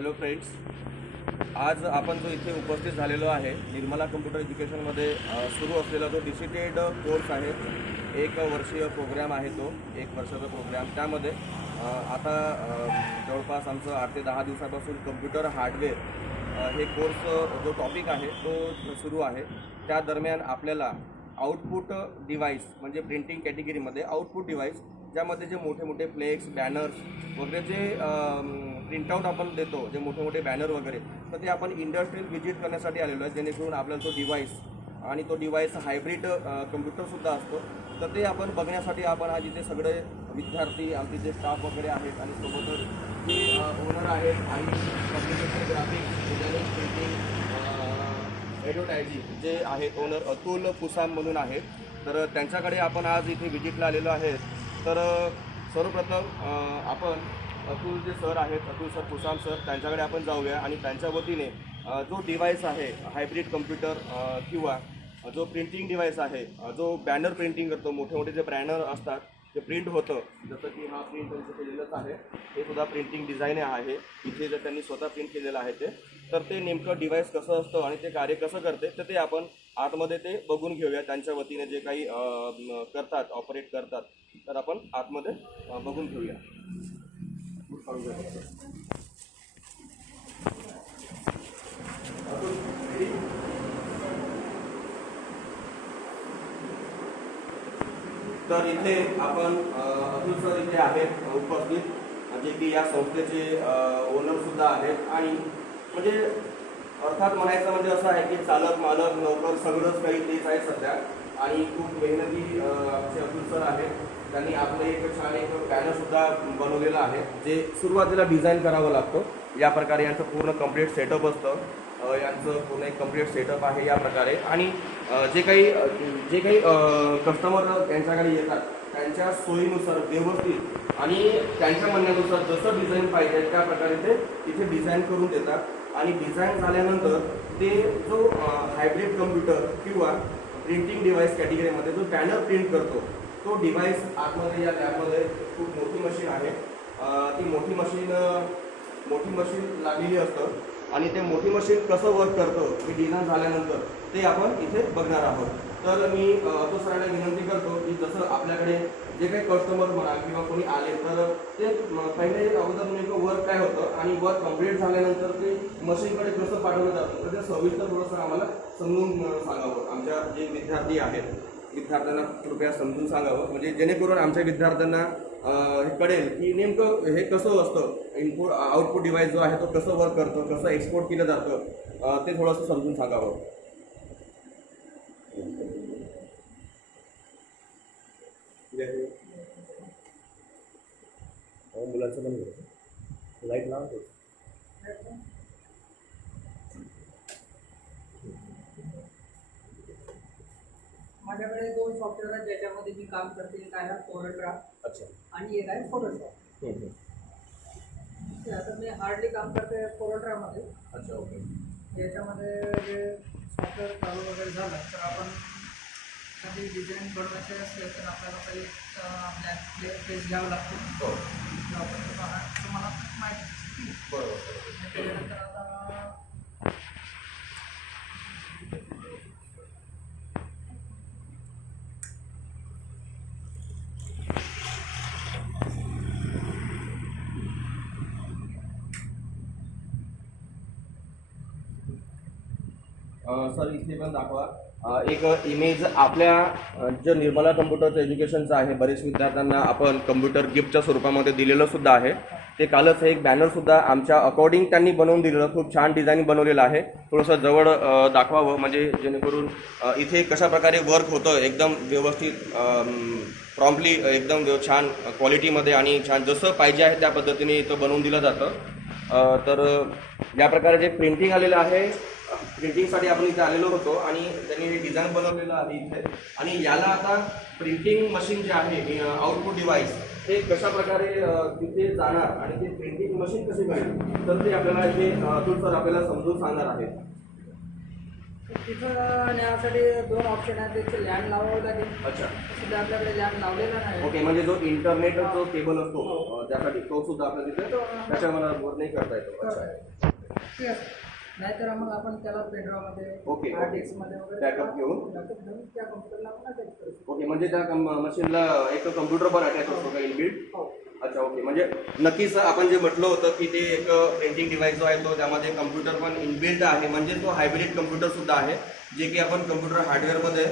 Hello friends, आज आपण जो इथे उपस्थित झालेलो आहे निर्मला कम्प्युटर एज्युकेशनमध्ये सुरू असलेला जो डिसिटेड कोर्स आहे, 1 वर्षीय प्रोग्राम आहे, तो 1 वर्षाचा प्रोग्राम. त्यामध्ये आता जवळपास आमचं 8 ते 10 दिवसापासून कम्प्युटर हार्डवेअर हे कोर्स जो टॉपिक आहे तो सुरू आहे. त्या दरम्यान आपल्याला आउटपुट डिव्हाइस म्हणजे प्रिंटिंग कॅटेगरीमध्ये आउटपुट डिव्हाइस, ज्यामध्ये जे मोठे मोठे फ्लेक्स, बॅनर्स वगैरे जे प्रिंटआउट आपण देतो, जे मोठे मोठे बॅनर वगैरे, तर ते आपण इंडस्ट्रियल व्हिजिट करण्यासाठी आलेलो आहे, जेणेकरून आपल्याला तो डिव्हाइस आणि तो डिव्हाइस हायब्रिड कम्प्युटरसुद्धा असतो. तर ते आपण बघण्यासाठी आपण आज इथे सगळे विद्यार्थी, आमचे जे स्टाफ वगैरे आहेत आणि सोबतच जे ओनर आहेत आणि communication, graphics, designing, printing, advertising जे आहेत ओनर अतुल पुसाम म्हणून आहेत. तर त्यांच्याकडे आपण आज इथे व्हिजिटला आलेलो आहे. तर सर्वप्रथम आपण अतुल जे सर आहेत, अतुल सर, पुसाम सर, त्यांच्याकडे आपण जाऊया आणि त्यांच्या वतीने जो डिव्हाइस आहे हायब्रिड कम्प्युटर किंवा जो प्रिंटिंग डिव्हाइस आहे, जो बॅनर प्रिंटिंग करतो, मोठे मोठे जे बॅनर असतात ते प्रिंट होतं, जसं की हा प्रिंट त्यांचं केलेलंच आहे, हे सुद्धा प्रिंटिंग डिझाईन आहे. इथे जर त्यांनी स्वतः प्रिंट केलेलं आहे तर ते नेमकं डिव्हाइस कसं असतं आणि ते कार्य कसं करते, तर ते आपण आतमध्ये ते बघून घेऊया. त्यांच्या वतीने जे काही करतात, ऑपरेट करतात, तर आपण आतमध्ये बघून घेऊया. तर इथे आपण अतुल सर इथे आहेत उपस्थित, जे की या संस्थेचे ओनरसुद्धा आहेत. आणि म्हणजे अर्थात म्हणायचं म्हणजे असं आहे की चालक, मालक, नोकर सगळंच काही तेच आहे सध्या. आणि खूप मेहनती आमचे अतुल सर आहेत. त्यांनी आपलं एक छान एक बॅनरसुद्धा बनवलेलं आहे, जे सुरुवातीला डिझाईन करावं लागतं. या प्रकारे यांचं पूर्ण कंप्लीट सेटअप असतं. यांचं पूर्ण एक कंप्लीट सेटअप आहे या प्रकारे. आणि जे काही कस्टमर त्यांच्याकडे येतात, त्यांच्या सोयीनुसार व्यवस्थित आणि त्यांच्या म्हणण्यानुसार जसं डिझाईन पाहिजे त्या प्रकारे ते इथे डिझाईन करून देतात. आणि डिझाईन झाल्यानंतर ते जो हायब्रिड कम्प्युटर किंवा प्रिंटिंग डिव्हाइस कॅटेगरीमध्ये जो बॅनर प्रिंट करतो, तो डिव्हाइस आतमध्ये या लॅबमध्ये खूप मोठी मशीन आहे. ती मोठी मशीन लागलेली असतं आणि ते मोठी मशीन कसं वर्क करतं हे डिझाईन झाल्यानंतर ते आपण इथे बघणार आहोत. तर मी अतुल सरांना विनंती करतो की जसं आपल्याकडे जे काही कस्टमर म्हणा किंवा कोणी आले तर ते पहिले अगोदर नेमकं वर्क काय होतं आणि वर्क कम्प्लीट झाल्यानंतर ते मशीनकडे कसं पाठवलं जातं, तर ते सविस्तर थोडंसं आम्हाला समजून सांगावं. आमच्या जे विद्यार्थी आहेत, विद्यार्थ्यांना कृपया समजून सांगावं, म्हणजे जेणेकरून आमच्या विद्यार्थ्यांना हे कळेल की नेमकं हे कसं असतं, इनपुट आउटपुट डिव्हाइस जो आहे तो कसं वर्क करतो, कसं एक्सपोर्ट केलं जातं, ते थोडंसं समजून सांगावं. मुलांचं पण लाईट लावतो. माझ्याकडे 2 सॉफ्टवेअर आहेत ज्याच्यामध्ये मी काम करते. एक आहे कोरलड्रा. अच्छा. आणि एक आहे फोटोशॉप. आता मी हार्डली काम करते कोरलड्रामध्ये. अच्छा, ओके. याच्यामध्ये जे सॉफ्टवेअर चालू वगैरे झालं तर आपण कधी डिझाईन बनवायचे असेल तर आपल्याला काही आपल्या पेज घ्यावं लागतो. हो, तुम्हाला माहिती. बरोबर. त्याच्यानंतर आता सर इथे पण दाखवा. एक इमेज आपल्या जे निर्मला कम्प्युटरचं एज्युकेशनचं आहे, बरेच विद्यार्थ्यांना आपण कम्प्युटर गिफ्टच्या स्वरूपामध्ये दिलेलं सुद्धा आहे. ते कालच एक बॅनरसुद्धा आमच्या अकॉर्डिंग त्यांनी बनवून दिलेलं, खूप छान डिझाईन बनवलेलं आहे. थोडंसं जवळ दाखवावं, म्हणजे जेणेकरून इथे कशा प्रकारे वर्क होतं, एकदम व्यवस्थित, प्रॉम्प्टली, एकदम छान क्वालिटीमध्ये आणि छान जसं पाहिजे आहे त्या पद्धतीने इथं बनवून दिलं जातं. तर या प्रकारे जे प्रिंटिंग आलेलं आहे, प्रिंटिंगसाठी आपण इथे आलेलो होतो आणि त्यांनी हे डिझाईन बनवलेलं आहे इथे. आणि याला आता प्रिंटिंग मशीन जे आहे, आउटपुट डिव्हाइस, हे कशा प्रकारे तिथे जाणार आणि ते प्रिंटिंग मशीन कशी करेल, तर ते आपल्याला इथे अतुल सर आपल्याला समजून सांगणार आहेत. तिथं नेण्यासाठी 2 ऑप्शन आहेत. एक लँड लावावं लागेल. अच्छा. सध्या आपल्याकडे लँड लावलेला नाही. ओके, म्हणजे जो इंटरनेट जो केबल असतो त्यासाठी तो सुद्धा आपल्या तिथे त्याच्यावर नाही करता येतो. अच्छा. ठीक आहे. नाहीतर मग आपण त्याला पेनड्राईव्हमध्ये ओके. हार्ड डिस्कमध्ये वगैरे बॅकअप घेऊन बॅकअप घेऊन त्या कम्प्युटरला आपण अटॅच करू शकतो. ओके, म्हणजे त्या मशीनला एक कम्प्युटर पण अटॅच असतो का इनबिल्ट? हो. अच्छा. ओके, म्हणजे नक्कीच आपण जे म्हटलं होतं की ते एक प्रिंटिंग डिव्हाइस जो आहे तो त्यामध्ये कम्प्युटर पण इनबिल्ट आहे, म्हणजे तो हायब्रिड कम्प्युटर सुद्धा आहे, जे की आपण कम्प्युटर हार्डवेअरमध्ये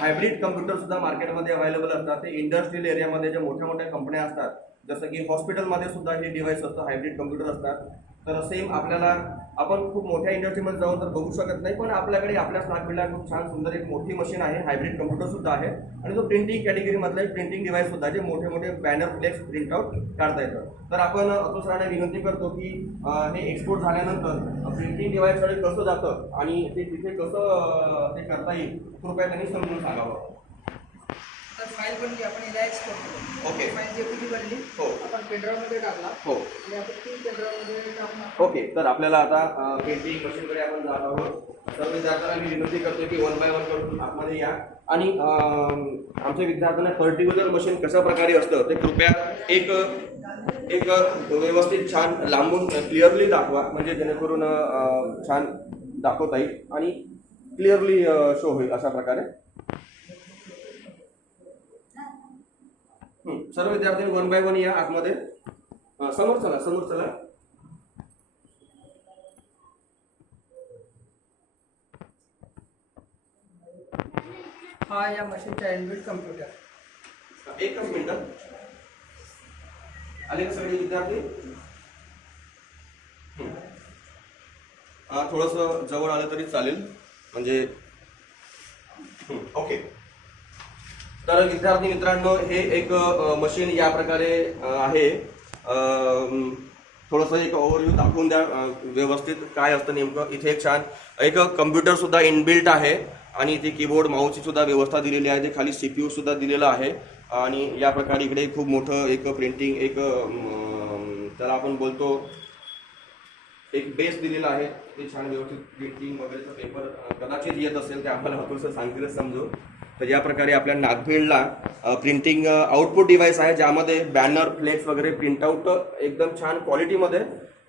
हायब्रिड कम्प्युटर सुद्धा मार्केटमध्ये अवेलेबल असतात. ते इंडस्ट्रियल एरियामध्ये ज्या मोठ्या मोठ्या कंपन्या असतात, जसं की हॉस्पिटलमध्ये सुद्धा हे डिव्हाइस असतं, हायब्रिड कम्प्युटर असतात. तर सेम आपल्याला आपण खूप मोठ्या इंडस्ट्रीमध्ये जाऊन तर बघू शकत नाही, पण आपल्याकडे आपल्या स्टॉकला खूप छान सुंदर एक मोठी मशीन आहे, हायब्रिड कम्प्युटर सुद्धा आहे, आणि तो प्रिंटिंग कॅटेगरीमधला एक प्रिंटिंग डिव्हाइस सुद्धा, जे मोठे मोठे बॅनर फ्लेक्स प्रिंट आउट काढता येतं. तर आपण अतुल सरांना विनंती करतो की हे एक्सपोर्ट झाल्यानंतर प्रिंटिंग डिव्हाइसकडे कसं जातं आणि ते तिथे कसं ते करता येईल, कृपया त्यांनी समजून सांगावं. तर फाईल बनली, आपण याला एक्सपोर्ट करू. ओके. फाईल जेपीजी बनली. हो. आपण पेनड्राईव्हमध्ये टाकला. हो. आणि आपण 3 पेनड्राईव्हमध्ये टाकून ओके, तर आपल्याला आता प्रिंटिंग मशीनकडे आपण जात आहोत. तर विद्यार्थ्यांना मी विनंती करतो की 1 बाय 1 करून आतमध्ये या, आणि आमच्या विद्यार्थ्यांना पर्टिक्युलर मशीन कशा प्रकारे असतं ते कृपया एक व्यवस्थित छान लांबून क्लिअरली दाखवा, म्हणजे जेणेकरून छान दाखवता येईल आणि क्लिअरली शो होईल अशा प्रकारे. सर्व विद्यार्थी 1 बाय 1 या आतमध्ये. समोर चला. हा या मशीनचा इनबिल्ट कम्प्युटर. एकच मिनिट. आले का सगळे विद्यार्थी? थोडंसं जवळ आलं तरी चालेल, म्हणजे ओके. तर विद्यार्थी मित्रांनो, हे एक मशीन या प्रकारे आहे. थोडंसं एक ओव्हरव्ह्यू दाखवून द्या व्यवस्थित काय असतं नेमकं. इथे एक छान एक कम्प्युटर सुद्धा इनबिल्ट आहे, आणि इथे कीबोर्ड माऊसची सुद्धा व्यवस्था दिलेली आहे. ते खाली CPU सुद्धा दिलेलं आहे, आणि या प्रकारे इकडे खूप मोठं एक प्रिंटिंग एक त्याला आपण बोलतो एक बेस दिलेला आहे. ते छान व्यवस्थित प्रिंटिंग वगैरेचं पेपर कदाचित येत असेल, ते आपल्याला थोडंसं सांगतीलच समजू. तर या प्रकारे आपल्या नागभीडला प्रिंटिंग आउटपुट डिव्हाइस आहे, ज्यामध्ये बॅनर फ्लेक्स वगैरे प्रिंटआउट एकदम छान क्वालिटीमध्ये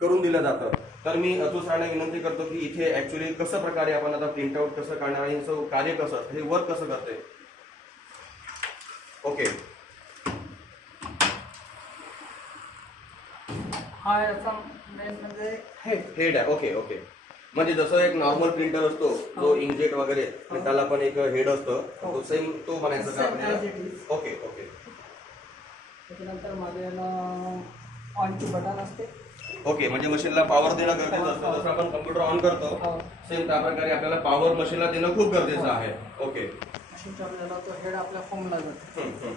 करून दिलं जातं. तर मी अतुल सरांना विनंती करतो की इथे ॲक्च्युली कसं प्रकारे आपण आता प्रिंटआउट कसं काढणार आहे, याचं कार्य कसं, हे वर्क कसं करते. ओके. हा याचा मेन म्हणजे हेड आहे. ओके. म्हणजे जसं एक नॉर्मल प्रिंटर असतो जो इंकजेट वगैरे, त्याला पण एक हेड असतं, तो सेम तो बनायचं का आपल्याला? ओके. त्याच्यानंतर माझ्या याला ऑनची बटन असते. ओके, म्हणजे मशीनला पॉवर देणं गरजेचं असतं. जसं आपण कम्प्युटर ऑन करतो सेम त्या प्रकारे आपल्याला पॉवर मशीनला देणं खूप गरजेचं आहे. ओके. मशीन चालू झाला तो हेड आपल्या फॉर्मला जातो.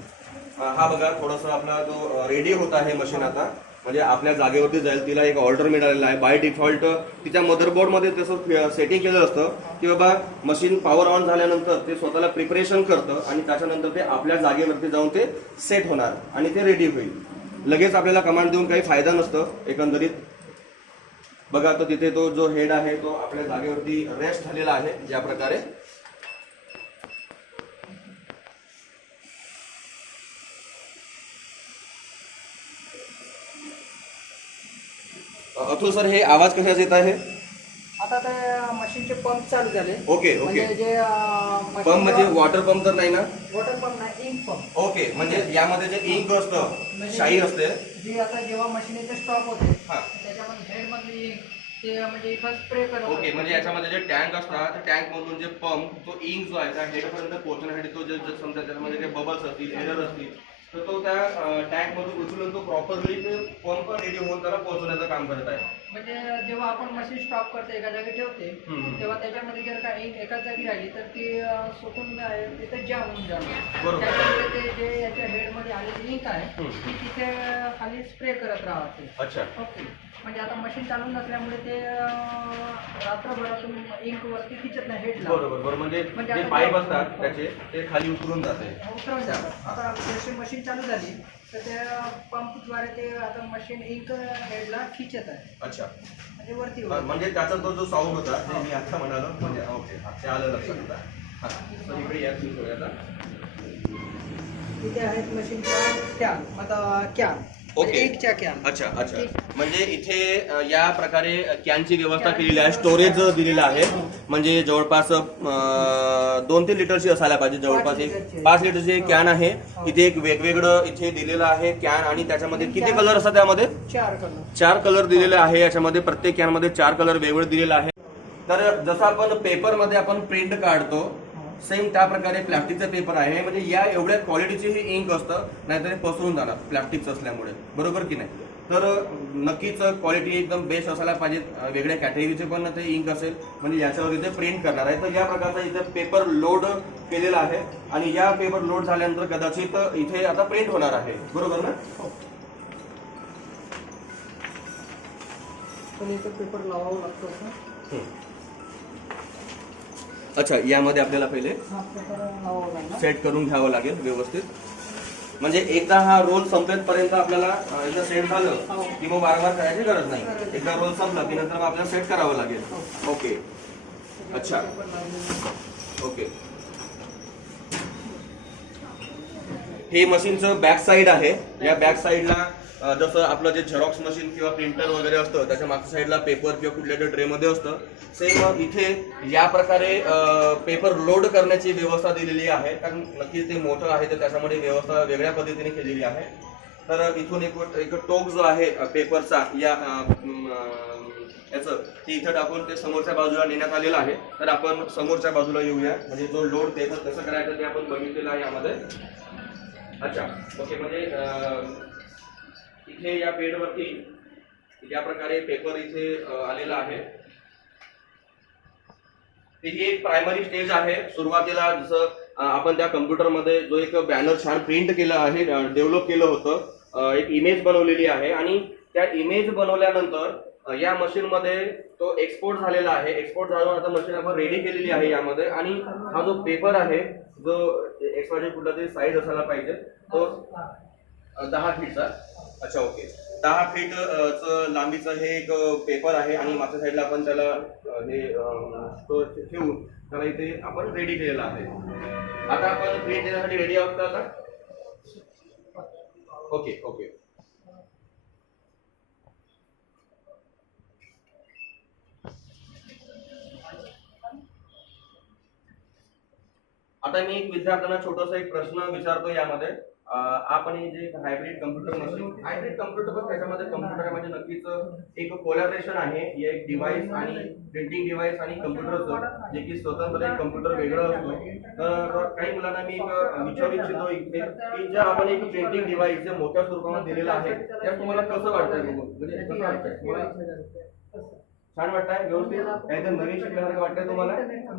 हा बघा, थोडंसं आपला जो रेडी होत आहे मशीन आता, म्हणजे आपल्या जागेवरती जाईल. तिला एक ऑर्डर मिळालेला आहे. बाय डिफॉल्ट तिच्या मदरबोर्डमध्ये तसं सेटिंग केलं असतं की बाबा मशीन पॉवर ऑन झाल्यानंतर ते स्वतःला प्रिपरेशन करतं, आणि त्याच्यानंतर ते आपल्या जागेवरती जाऊन ते सेट होणार आणि ते रेडी होईल. लगेच आपल्याला कमांड देऊन काही फायदा नसतं एकंदरीत. बघा, तर तिथे तो जो हेड आहे तो आपल्या जागेवरती रेस्ट झालेला आहे ज्या प्रकारे. अतुल सर, हे आवाज कशाच येत आहे? आता ते मशीनचे पंप चालू झाले. ओके. म्हणजे जे पंप म्हणजे वॉटर पंप तर नाही ना? वॉटर पंप नाही, इंक पंप. ओके, म्हणजे यामध्ये जे इंक असतं, शाई असते, जी आता जेव्हा मशीनचे स्टॉप होते हा, त्याच्यामध्ये हेड मधली इंक ते म्हणजे इथं स्प्रे करत. ओके, म्हणजे याच्यामध्ये जे टँक असतात, त्या टँक मधून जे पंप तो इंक जो आहे त्या हेड पर्यंत पोहोचण्यासाठी तो जे समजा त्याच्यामध्ये काही बबल्स असतील, एरर असतील, तर तो त्या टँक मधून उचलून तो प्रॉपरली ते पंप रेडी होऊन त्याला पोहोचवण्याचं काम करत आहे. म्हणजे जेव्हा आपण मशीन स्टॉप करतो एका जागी ठेवते, तेव्हा त्याच्यामध्ये जर का इंक एकाच जागी राहिली तर ती सुकून तिथे जाम होऊन जाणार. बरोबर. त्याच्यामुळे ते जे याच्या हेडमध्ये आलेली इंक आहे ती तिथे खाली स्प्रे करत राहावे. अच्छा. ओके. म्हणजे आता मशीन चालू नसल्यामुळे ते रात्रभरातून इंक वरती खिचत नाही हेडला. बरोबर. म्हणजे जे पाईप असतात त्याचे ते खाली उतरून जातात. आता जशी मशीन चालू झाली तर त्या पंपद्वारे ते आता मशीन इंक हेडला खिचत आहे. अच्छा. म्हणजे वरती म्हणजे त्याचा तो जो साऊंड होता ते मी आता म्हणालो म्हणजे ओके ते आलं लक्षात आता. तर इकडे या तुम्ही थोड्या आता. इथे आहेत मशीनच्या कॅन आता कॅन. ओके. एकच्या कॅन. अच्छा. म्हणजे इथे या प्रकारे कॅनची व्यवस्था केलेली आहे, स्टोरेज दिलेलं आहे. म्हणजे जवळपास 2-3 लिटरची असायला पाहिजे, जवळपास 5 लिटरची कॅन आहे. इथे एक वेगवेगळं इथे दिलेलं आहे कॅन आणि त्याच्यामध्ये किती कलर असतात त्यामध्ये? 4 कलर दिलेले आहे याच्यामध्ये. प्रत्येक कॅन मध्ये 4 कलर वेगवेगळे दिलेले आहे. तर जसं आपण पेपरमध्ये आपण प्रिंट काढतो सेम त्या प्रकारे प्लास्टिकचा पेपर आहे. म्हणजे या एवढ्या क्वालिटीचे हे इंक असतं, नाहीतर हे पसरून जाणार प्लास्टिकचं असल्यामुळे, बरोबर की नाही. तर नक्कीच क्वालिटी एकदम बेस्ट असायला पाहिजे. वेगळ्या कॅटेगरीचे पण ते इंक असेल म्हणजे याच्यावर इथे प्रिंट करणार आहे. तर या प्रकारचा इथे पेपर लोड केलेला आहे आणि या पेपर लोड झाल्यानंतर कदाचित इथे आता प्रिंट होणार आहे, बरोबर ना. पेपर लावावं लागतो. अच्छा. यामध्ये आपल्याला पहिले सेट करून घ्यावं लागेल व्यवस्थित. म्हणजे एकदा हा रोल संपेपर्यंत आपल्याला एकदा सेट झालं की मग वारंवार करायची गरज नाही. एकदा रोल संपला की नंतर मग आपल्याला सेट करावं लागेल. ओके. अच्छा. ओके. हे मशीनचं बॅक साईड आहे. या बॅक साईडला जसं आपलं जे झेरॉक्स मशीन किंवा प्रिंटर वगैरे असतं त्याच्या मागच्या साईडला पेपर किंवा कुठल्या ट्रेमध्ये असतं सेम इथे या प्रकारे पेपर लोड करण्याची व्यवस्था दिलेली आहे. कारण नक्कीच ते मोठं आहे तर त्याच्यामध्ये व्यवस्था वेगळ्या पद्धतीने केलेली आहे. तर इथून एक टोक जो आहे पेपरचा या याचं ते इथं टाकून ते समोरच्या बाजूला नेण्यात आलेलं आहे. तर आपण समोरच्या बाजूला येऊया. म्हणजे जो लोड पेपर कसं करायचं ते आपण बघितलेलं आहे यामध्ये. अच्छा. ओके. म्हणजे इथे या बेडवरती या प्रकारे पेपर इथे आलेला आहे. ही एक प्रायमरी स्टेज आहे. सुरुवातीला जसं आपण त्या कम्प्युटरमध्ये जो एक बॅनर छान प्रिंट केलं आहे, डेव्हलप केलं होतं, एक इमेज बनवलेली आहे आणि त्या इमेज बनवल्यानंतर या मशीनमध्ये तो एक्सपोर्ट झालेला आहे. एक्सपोर्ट झाल्यावर आता मशीन आपण रेडी केलेली आहे यामध्ये. आणि हा जो पेपर आहे जो एक्सवायझेड कुठला तरी साईज असायला पाहिजे तो 10 फीटचा. अच्छा. ओके. 10 फीट लांबीचं हे एक पेपर आहे आणि मागच्या साईडला आपण त्याला हे ठेवून त्याला इथे आपण रेडी केलेलं आहे. आता आपण प्रिंट देण्यासाठी रेडी आहोत का आता? ओके. आता मी विद्यार्थ्यांना छोटासा एक प्रश्न विचारतो यामध्ये. आपण हे जे hybrid computer machine, hybrid computer पण त्याच्यामध्ये कम्प्युटर म्हणजे नक्कीच एक कोलॅबरेशन आहे. एक डिव्हाइस आणि प्रिंटिंग डिव्हाइस आणि कम्प्युटरचं, जे की स्वतंत्र एक कम्प्युटर वेगळं असतो. तर काही मुलांना मी एक विचारू इच्छितो इथे की जे आपण एक प्रिंटिंग डिव्हाइस जे मोठ्या स्वरूपामध्ये दिलेलं आहे त्या तुम्हाला कसं वाटतंय? म्हणजे कसं वाटतंय तुम्हाला? छान वाटतंय? व्यवस्थित काहीतरी नवीन शिकल्यासारखं वाटतंय तुम्हाला?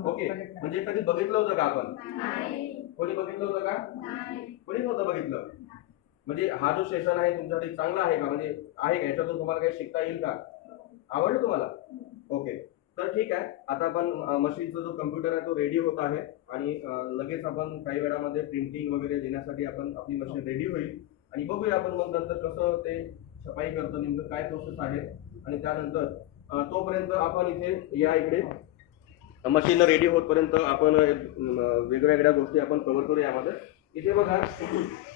ओके. म्हणजे कधी बघितलं होतं का आपण? कोणी बघितलं होतं का? कोणी नव्हतं बघितलं. म्हणजे हा जो सेशन आहे तुमच्यासाठी चांगला आहे का? म्हणजे आहे का याच्यातून तुम्हाला काही शिकता येईल का? आवडलं तुम्हाला? ओके. तर ठीक आहे. आता आपण मशीनचा जो कम्प्युटर आहे तो रेडी होत आहे आणि लगेच आपण काही वेळामध्ये प्रिंटिंग वगैरे देण्यासाठी आपण आपली मशीन रेडी होईल आणि बघूया आपण मग नंतर कसं ते छपाई करतं, नेमकं काय प्रोसेस आहे. आणि त्यानंतर तोपर्यंत आपण इथे या इकडे मशीन रेडी होतपर्यंत आपण वेगवेगळ्या गोष्टी आपण कव्हर करू यामध्ये. इथे बघा,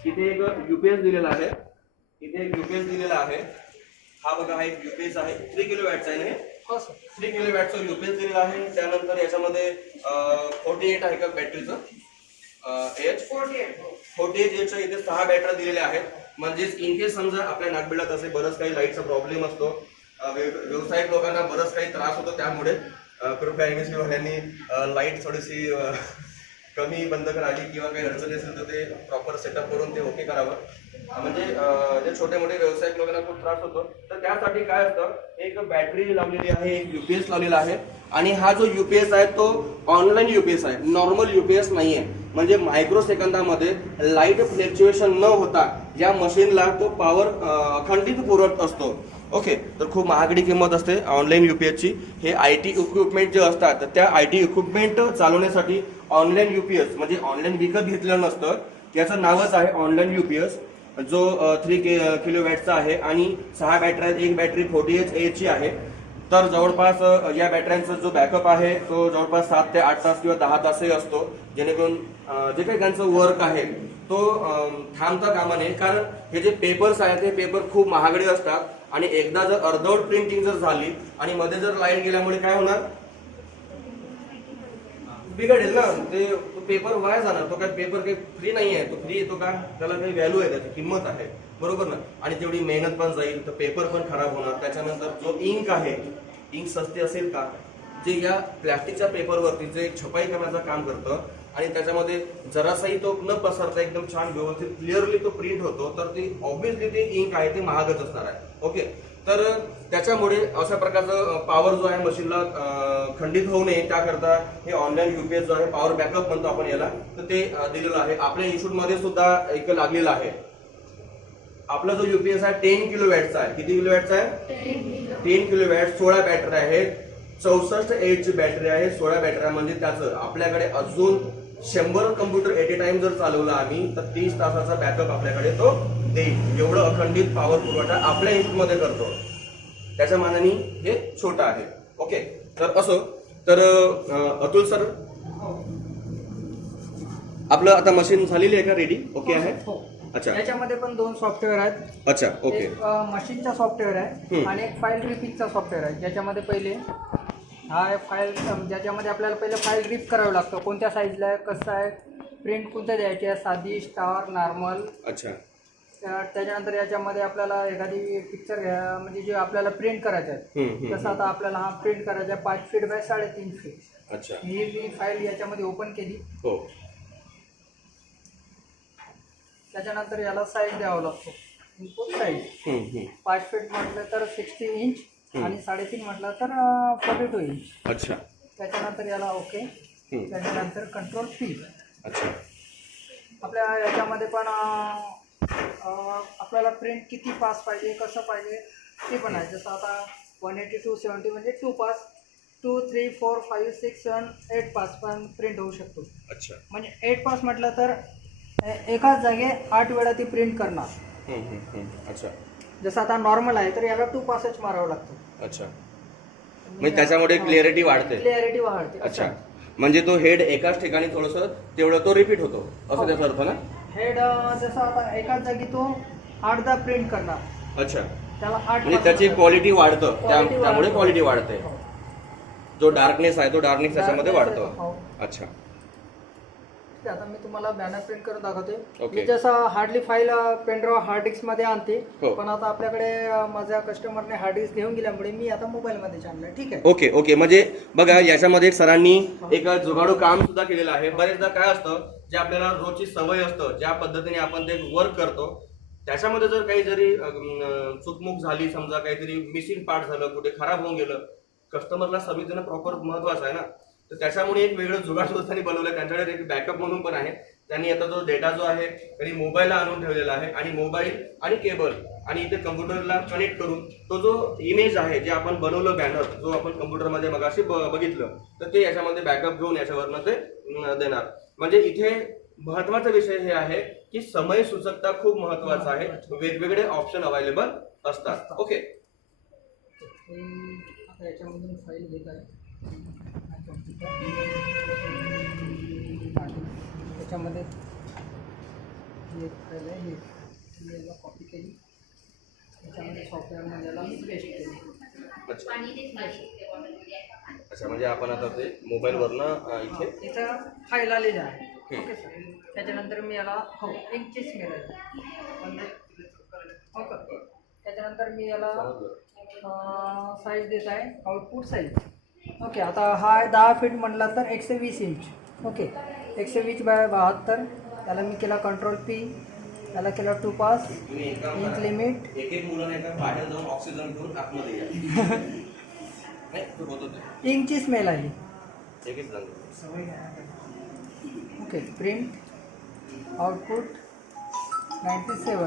इथे एक युपीएस दिलेला आहे. इथे एक युपीएस दिलेला आहे. हा बघा, हा एक युपीएस आहे. 3 किलो वॅटचा आहे ना? हो सर. 3 किलो वॅटचा युपीएस दिलेला आहे. त्यानंतर याच्यामध्ये 48 आहे का बॅटरीचं? एच 48 इथे 6 बॅटऱ्या दिलेल्या आहेत. म्हणजेच इन केस समजा आपल्या नागबिळात असे बरंच काही लाईटचा प्रॉब्लेम असतो, व्यावसायिक लोकांना बरंच काही त्रास होतो, त्यामुळे कृपया एमएसबी वाल्यांनी लाईट थोडीशी कमी बंद करावी किंवा काही अडचणी असेल तर ते प्रॉपर सेटअप करून ते ओके करावं. म्हणजे जे छोटे मोठे व्यावसायिक लोकांना खूप त्रास होतो तर त्यासाठी काय असतं, एक बॅटरी लावलेली आहे, एक युपीएस लावलेला आहे आणि हा जो युपीएस आहे तो ऑनलाईन युपीएस आहे, नॉर्मल युपीएस नाही आहे. म्हणजे मायक्रो सेकंदामध्ये लाईट फ्लक्च्युएशन न होता या मशीनला तो पॉवर अखंडित पुरवत असतो. ओके, तर खूप महागडी किंमत असते ऑनलाईन युपीएसची. हे IT इक्विपमेंट जे असतात त्या IT इक्विपमेंट चालवण्यासाठी ऑनलाईन युपीएस म्हणजे ऑनलाईन विकत घेतलेलं नसतं, याचं नावच आहे ऑनलाईन युपीएस, जो 3 किलोवॅटचा आहे आणि 6 बॅटऱ्या, एक बॅटरी 40H ची आहे. तर जवळपास या बॅटऱ्यांचा जो बॅकअप आहे तो जवळपास 7 ते 8 तास किंवा 10 तासही असतो, जेणेकरून जे काही त्यांचं वर्क आहे तो थांबता कामा नये. कारण हे जे पेपर्स आहेत ते पेपर खूप महागडे असतात आणि एकदा जर अर्धवट प्रिंटिंग जर झाली आणि मध्ये जर लाईट गेल्यामुळे काय होणार, बिघडेल ना ते, तो पेपर वाया जाणार. तो काय पेपर काही फ्री नाही आहे, तो फ्री येतो का, त्याला काही व्हॅल्यू आहे, त्याची किंमत आहे, बरोबर ना. आणि तेवढी मेहनत पण जाईल, तर पेपर पण खराब होणार. त्याच्यानंतर जो इंक आहे, इंक सस्ती असेल का, जे या प्लॅस्टिकच्या पेपरवरती जे छपाई करण्याचं काम करतं आणि त्याच्यामध्ये जरासाही तो न पसरता एकदम छान व्यवस्थित क्लिअरली तो प्रिंट होतो, तर ते ऑब्व्हियसली ते इंक आहे ते महागच असणार आहे. ओके, तर त्याच्यामुळे अशा प्रकारचं पॉवर जो आहे मशीनला खंडित होऊ नये त्याकरता हे ऑनलाईन युपीएस जो आहे, पॉवर बॅकअप म्हणतो आपण याला, तर ते दिलेलं आहे. आपल्या इन्स्टिट्यूटमध्ये सुद्धा एक लागलेलं आहे. आपला जो युपीएस आहे 10 किलोवॅटचा आहे. किती किलोवॅटचा आहे? 10 किलोवॅट, 16 बॅटरी आहेत, 64H ची बॅटरी आहे. 16 बॅटऱ्या म्हणजे त्याचं आपल्याकडे अजून 100 कम्प्युटर एट ए टाइम जर चालवला आम्ही तर 30 तासाचा बॅकअप आपल्याकडे तो देईल. एवढं अखंडित पॉवर पुरवठा आपल्या इन्स्टिट्यूटमध्ये करतो. त्याच्या मानाने हे छोटं आहे. ओके, तर असो, तर अतुल सर, आपलं आता मशीन झालेली आहे का, रेडी? ओके आहे. अच्छा, याच्यामध्ये पण 2 सॉफ्टवेअर आहेत. अच्छा, ओके. एक मशीनचा सॉफ्टवेअर आहे आणि एक फाईल ग्रिपिंगचा सॉफ्टवेअर आहे. ज्याच्यामध्ये पहिले हा फाईल, ज्याच्यामध्ये आपल्याला पहिले फाईल ग्रिप करावं लागतं, कोणत्या साईजला आहे, कसं आहे, प्रिंट कोणत्या द्यायची आहे, साधी, स्टार, नॉर्मल. अच्छा, त्याच्यानंतर याच्यामध्ये आपल्याला एखादी पिक्चर म्हणजे जे आपल्याला प्रिंट करायचं आहे, तसं आता आपल्याला हा प्रिंट करायचा आहे 5 फीट बाय 3.5 फीट. अच्छा, ही मी फाईल याच्यामध्ये ओपन केली. हो, त्याच्यानंतर याला साईज द्यावा लागतो, इनपुट साईज. 5 फीट म्हटलं तर 60 इंच आणि 3.5 म्हटलं तर 42 इंच. अच्छा, त्याच्यानंतर याला ओके. त्याच्यानंतर कंट्रोल P. अच्छा, आपल्या याच्यामध्ये पण आपल्याला प्रिंट किती पास पाहिजे, कसं पाहिजे ते पण आहे. जसं आता 180 to 70 म्हणजे 2 पास, 2, 3, 4, 5, 6, 7, 8 पास पण प्रिंट होऊ शकतो. अच्छा, म्हणजे 8 पास म्हटलं तर एकाच जागे 8 वेळा ती प्रिंट करणार. अच्छा, जसं आता नॉर्मल आहे तर याला 2 पासच मारावं लागतं. अच्छा, म्हणजे त्याच्यामुळे क्लिअरिटी वाढते. क्लिअरिटी वाढते. अच्छा, म्हणजे तो हेड एकाच ठिकाणी थोडंसं तेवढं तो रिपीट होतो असं त्याचा अर्थ ना. हेड जसं आता एकाच जागी तो 8दा प्रिंट करणार. अच्छा, त्याला 8 म्हणजे त्याची क्वालिटी वाढतं, Quality त्यामुळे वाढते. क्वालिटी वाढते. हो. जो डार्कनेस आहे तो डार्कनेस त्याच्यामध्ये Darkness वाढतो. हो. अच्छा, ठीक आहे, आता मी तुम्हाला बॅनर प्रिंट करून दाखवते. Okay. मी जसं हार्डली फाईल पेनड्रॉइव हार्ड डिस्क मध्ये आणते, हो. पण आता आपल्याकडे माझ्या कस्टमरने हार्ड डिस्क घेऊन गेल्यामुळे मी आता मोबाईल मध्ये आणलंय. ठीक आहे. Okay, okay. म्हणजे बघा याच्यामध्ये सरांनी एक जुगाडू काम सुद्धा केलेलं आहे. बरेचदा काय असतं, जे आपल्याला रोजची सवय असतं, ज्या पद्धतीने आपण ते वर्क करतो, त्याच्यामध्ये जर काही जरी चुकमुक झाली, समजा काहीतरी मिसिंग पार्ट झालं, कुठे खराब होऊन गेलं, कस्टमरला सर्व्हिस देणं प्रॉपर महत्वाचं आहे ना. तर त्याच्यामुळे एक वेगळं जुगाड सुद्धा त्यांनी बनवलं. त्यांच्याकडे एक बॅकअप म्हणून पण आहे. त्यांनी आता जो डेटा जो आहे त्यांनी मोबाईलला आणून ठेवलेला आहे आणि मोबाईल आणि केबल आणि इथे कम्प्युटरला कनेक्ट करून तो जो इमेज आहे जे आपण बनवलं बॅनर, जो आपण कम्प्युटरमध्ये मगाशी बघितलं, तर ते याच्यामध्ये बॅकअप घेऊन याच्यावरनं ते देणार. म्हणजे इथे महत्वाचा विषय हे आहे की समय सूचकता खूप महत्वाचा आहे. वेगवेगळे ऑप्शन अवेलेबल असतात. ओके, आता याच्यामधून फाईल घेत आहे. त्याच्यामध्ये ही एक फाईल आहे, ही याला कॉपी केली, त्याच्यामध्ये सॉफ्टवेअरमध्ये याला मी पेस्ट केली. अच्छा, म्हणजे आपण आता ते मोबाईलवरनं इथे इथं फाईल आलेली आहे. Okay sir. त्याच्यानंतर मी याला हो इंचेस मिळाले हो का. त्याच्यानंतर मी याला साईज देत आहे, आउटपुट साईज. ओके, आता हा 10 फीट म्हटला तर 120 इंच. ओके, 120/72. त्याला मी केला कंट्रोल P, त्याला केला 2 पास, तुम्ही एक काम इंच करा. लिमिट. एक मुलं नाही का बाहेर जाऊन ऑक्सिजन घेऊन आतमध्ये या. नाही तो होत होते इंची स्मेल आहे. एकच झालं. Okay, print output 97.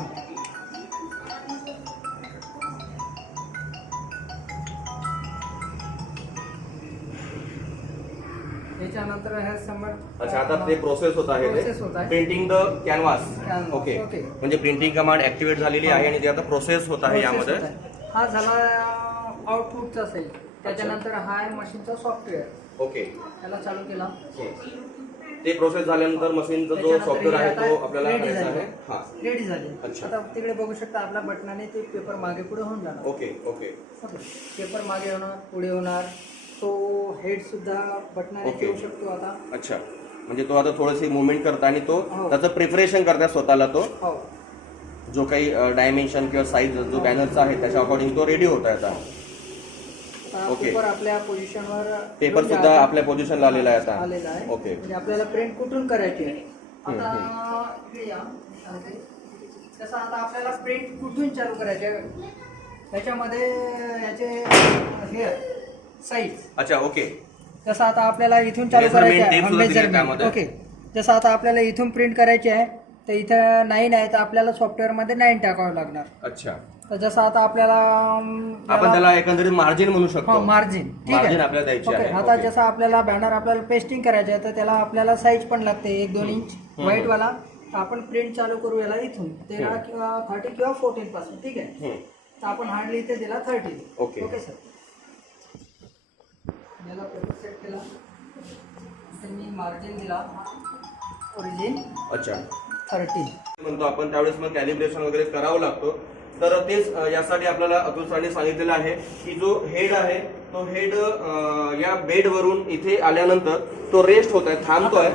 त्याच्यानंतर हे समोर अच्छा आता ते प्रोसेस होत आहे Process होत आहे. Printing the canvas. Canvas, okay okay. म्हणजे प्रिंटिंग कमांड ऍक्टिव्हेट झालेली आहे आणि ते आता प्रोसेस होत आहे Process यामध्ये. होत आहे. हा झाला आउटपुटचा साईज. त्याच्यानंतर हा आहे मशीनचा सॉफ्टवेअर. ओके त्याला चालू केला. ते प्रोसेस झाल्यानंतर मशीनचा जो त्याच्यानंतर सॉफ्टवेअर हे आहे आता तो आपल्याला ready करायचा झाले. आहे. हा रेडी झाली. अच्छा. आता तिकडे बघू शकता आपल्या बटनाने ते पेपर मागे पुढे होऊन जाणार. ओके ओके पेपर मागे होणार, पुढे होणार. तो हेड सुद्धा बटनाने ओके. ठेवू शकतो आता. अच्छा म्हणजे तो आता थोडीशी मुवमेंट करता आणि तो हो. त्याचं प्रिपरेशन करता स्वतःला तो हो. जो काही डायमेन्शन किंवा साईज जो बॅनरचा आहे त्याच्या अकॉर्डिंग तो रेडी होत आहे आता. आता ओके. पेपर आपल्या पोझिशनवर पेपर सुद्धा आपल्या पोझिशनला आलेला आहे आता. आलेला आहे. ओके म्हणजे आपल्याला प्रिंट कुठून करायची आहे. आता इकडे या. तसं आता आपल्याला प्रिंट कुठून चालू करायचे आहे. त्याच्यामध्ये याचे हे साईज. अच्छा ओके जसं आता आपल्याला इथून चालू Measurement करायचे tape सुद्धा दिली आहे आहे. त्यामध्ये. ओके. जसं आता आपल्याला इथून प्रिंट करायची आहे तर इथं 9 आहे तर आपल्याला सॉफ्टवेअरमध्ये 9 टाकावं लागणार. अच्छा तर जसं आता आपल्याला आपण त्याला एकंदरीत मार्जिन म्हणू शकतो. मार्जिन ठीक मार्जिन आहे. आपल्याला द्यायची ओके. आहे. आता ओके. जसं आपल्याला बॅनर आपल्याला पेस्टिंग करायचं आहे तर त्याला आपल्याला साईज पण लागते 1-2 इंच व्हाईट वाला. तर आपण प्रिंट चालू करू याला इथून 13 किंवा 30 किंवा 14 पासून. ठीक आहे. तर आपण हार्डली इथे दिला 30. ओके. Okay sir. याला पेपर सेट केला तर मी मार्जिन दिला ओरिजिन अच्छा 30. म्हणतो आपण त्यावेळेस मग कॅलिब्रेशन वगैरे करावं लागतो. तर तेच यासाठी आपल्याला अतुल सरांनी सांगितलेलं आहे की जो हेड आहे तो हेड या बेडवरून इथे आल्यानंतर तो रेस्ट होत आहे, थांबतोय.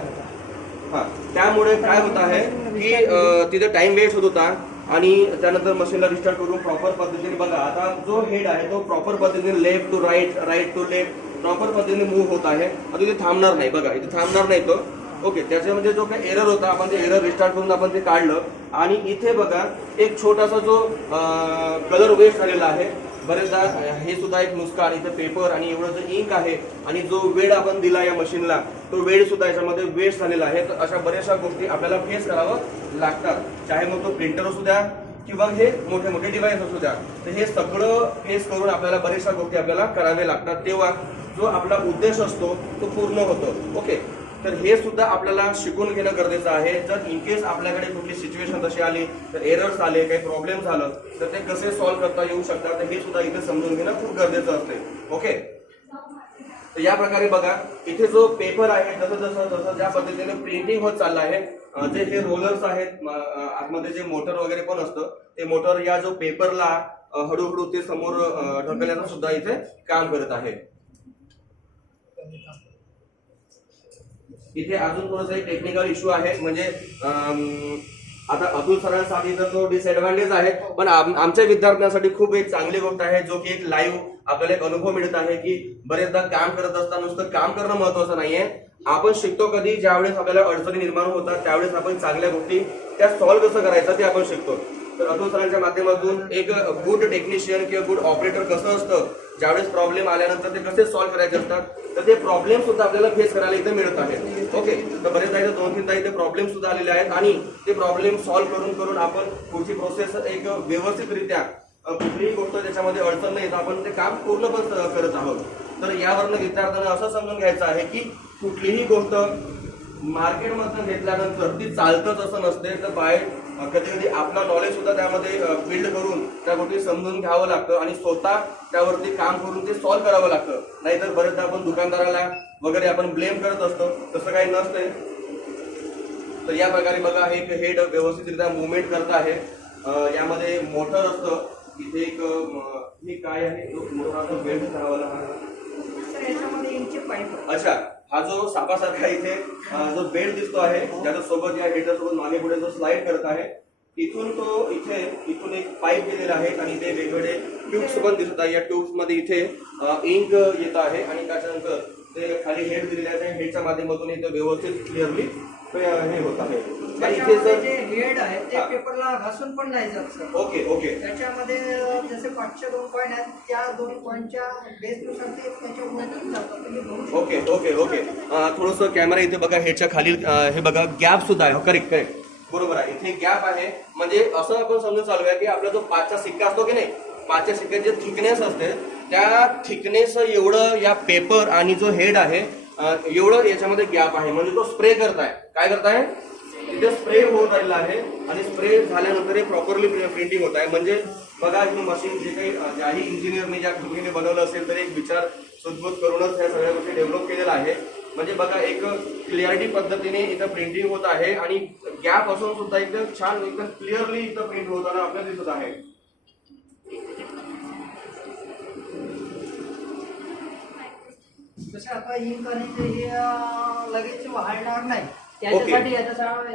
हा त्यामुळे काय होत आहे की तिथे टाइम वेस्ट होत होता आणि त्यानंतर मशीनला रिस्टार्ट करून प्रॉपर पद्धतीने बघा आता जो हेड आहे तो प्रॉपर पद्धतीने left to right, right to left proper पद्धतीने मूव्ह होत आहे. आता इथे थांबणार नाही. बघा इथे थांबणार नाही तो. ओके. त्याच्यामध्ये जो काही एरर होता आपण ते एरर रिस्टार्ट करून आपण ते काढलं आणि इथे बघा एक छोटासा जो कलर वेस्ट झालेला आहे. बरेचदा हे सुद्धा एक नुसकान इथे पेपर आणि एवढं जो इंक आहे आणि जो वेळ आपण दिला या मशीनला तो वेळ सुद्धा याच्यामध्ये वेस्ट झालेला आहे. तर अशा बऱ्याचशा गोष्टी आपल्याला फेस करावं लागतात. चाहे मग तो प्रिंटर असू द्या किंवा हे मोठे मोठे डिव्हाइस असू द्या. तर हे सगळं फेस करून आपल्याला बऱ्याचशा गोष्टी आपल्याला कराव्या लागतात. तेव्हा जो आपला उद्देश असतो तो पूर्ण होतो. ओके. तर हे सुद्धा आपल्याला शिकून घेणं गरजेचं आहे. जर इन केस आपल्याकडे कुठली सिच्युएशन तशी आली तर एरर्स आले काही प्रॉब्लेम झालं तर ते कसे सॉल्व्ह करता येऊ शकतात तर हे सुद्धा इथे समजून घेणं खूप गरजेचं असते. ओके. तर या प्रकारे बघा इथे जो पेपर आहे जसं जसं जसं ज्या पद्धतीने प्रिंटिंग होत चाललं आहे जे हे रोलर्स आहेत आतमध्ये जे मोटर वगैरे पण असतं ते मोटर या जो पेपरला हळूहळू ते समोर ढकलण्याचं सुद्धा इथे काम करत आहे. इथे अजून थोडासा एक टेक्निकल इश्यू आहे म्हणजे आता अतुल सरांसाठी तर तो डिसएडव्हान्टेज आहे पण आमच्या विद्यार्थ्यांसाठी खूप एक चांगली गोष्ट आहे जो की एक लाईव्ह आपल्याला एक अनुभव मिळत आहे की बरेचदा काम करत असताना नुसतं काम करणं महत्वाचं नाहीये. आपण शिकतो कधी ज्यावेळेस आपल्याला अडचणी निर्माण होतात त्यावेळेस आपण चांगल्या गोष्टी त्या सॉल्व्ह कसं करायचं ते आपण शिकतो. तर अतुल सरांच्या माध्यमातून एक गुड टेक्निशियन किंवा गुड ऑपरेटर कसं असतं ज्यावेळेस प्रॉब्लेम आल्यानंतर ते कसे सॉल्व्ह करायचे असतात तर ते प्रॉब्लेम सुद्धा आपल्याला फेस करायला इथे मिळत आहे. ओके. तर बरेचदा इथे 2-3दा इथे प्रॉब्लेम सुद्धा आलेले आहेत आणि ते प्रॉब्लेम सॉल्व्ह करून करून आपण पुढची प्रोसेस एक व्यवस्थितरित्या कुठलीही गोष्ट त्याच्यामध्ये अडचण नाही तर आपण ते काम पूर्ण पण करत आहोत. तर यावरनं विद्यार्थ्यांना असं समजून घ्यायचं आहे की कुठलीही गोष्ट मार्केटमधून घेतल्यानंतर ती चालतच असं नसते. तर बाहेर कधी कधी आपला नॉलेज सुद्धा त्यामध्ये बिल्ड करून त्या गोष्टी समजून घ्यावं लागतं आणि स्वतः त्यावरती काम करून ते सॉल्व्ह करावं लागतं. नाहीतर बरेचदा आपण दुकानदाराला वगैरे आपण ब्लेम करत असतो तसं काही नसतंय. तर या प्रकारे बघा हे हेड व्यवस्थितरित्या मुवमेंट करत आहे. यामध्ये मोटर असतं इथे एक हे काय आहे मोठा बेल्ट करावा पाईप. अच्छा हा जो सापासारखा इथे जो बेल्ट दिसतो आहे ज्याच्या सोबत या हेडर सोबत मागे पुढे जो स्लाइड करत आहे इथून तो इथून एक पाईप गेलेला आहे आणि ते वेगवेगळे ट्यूब्स पण दिसत आहे. या ट्यूब्स मध्ये इथे इंक येत आहे आणि त्याच्यानंतर ते खाली हेड दिलेले आहे, हेडच्या माध्यमातून इथे व्यवस्थित क्लिअरली हे होत आहे. आणि इथे त्याच्यामध्ये सर जे हेड आहे ते पेपरला घासून पण नाही जात सर. ओके ओके त्याच्यामध्ये जसे 5चे 2 कॉईन आहेत, त्या 2 कॉईनच्या बेसनुसार ते त्याच्यामध्ये जातात. तुम्ही बघू शकता. ओके ओके ओके थोडंसं कॅमेरा इथे बघा, हेडच्या खाली हे बघा गॅप सुद्धा आहे. करेक्ट करेक्ट बरोबर आहे, इथे गॅप आहे. म्हणजे असं आपण समजून चालूया की आपला जो 5चा सिक्का असतो की नाही, 5च्या सिक्क्याचे थिकनेस असते, त्या थिकनेस एवढं या पेपर आणि जो हेड आहे एवढं याच्यामध्ये गॅप आहे. म्हणजे तो स्प्रे करताय, काय करताय, तिथे स्प्रे होत राहिला आहे आणि स्प्रे झाल्यानंतर हे प्रॉपरली प्रिंटिंग होत आहे. म्हणजे बघा ही मशीन जे काही ज्याही इंजिनियरने ज्या कंपनीने बनवलं असेल तर एक विचार सुदबूत करूनच ह्या सगळ्या गोष्टी डेव्हलप केलेला आहे. म्हणजे बघा एक क्लिअरिटी पद्धतीने इथं प्रिंटिंग होत आहे आणि गॅप असून सुद्धा एकदम छान एकदम क्लिअरली इथं प्रिंट होताना आपल्याला दिसत आहे. जसे आता इंक आणि ते हे लगेच वाळणार नाही, त्याच्यासाठी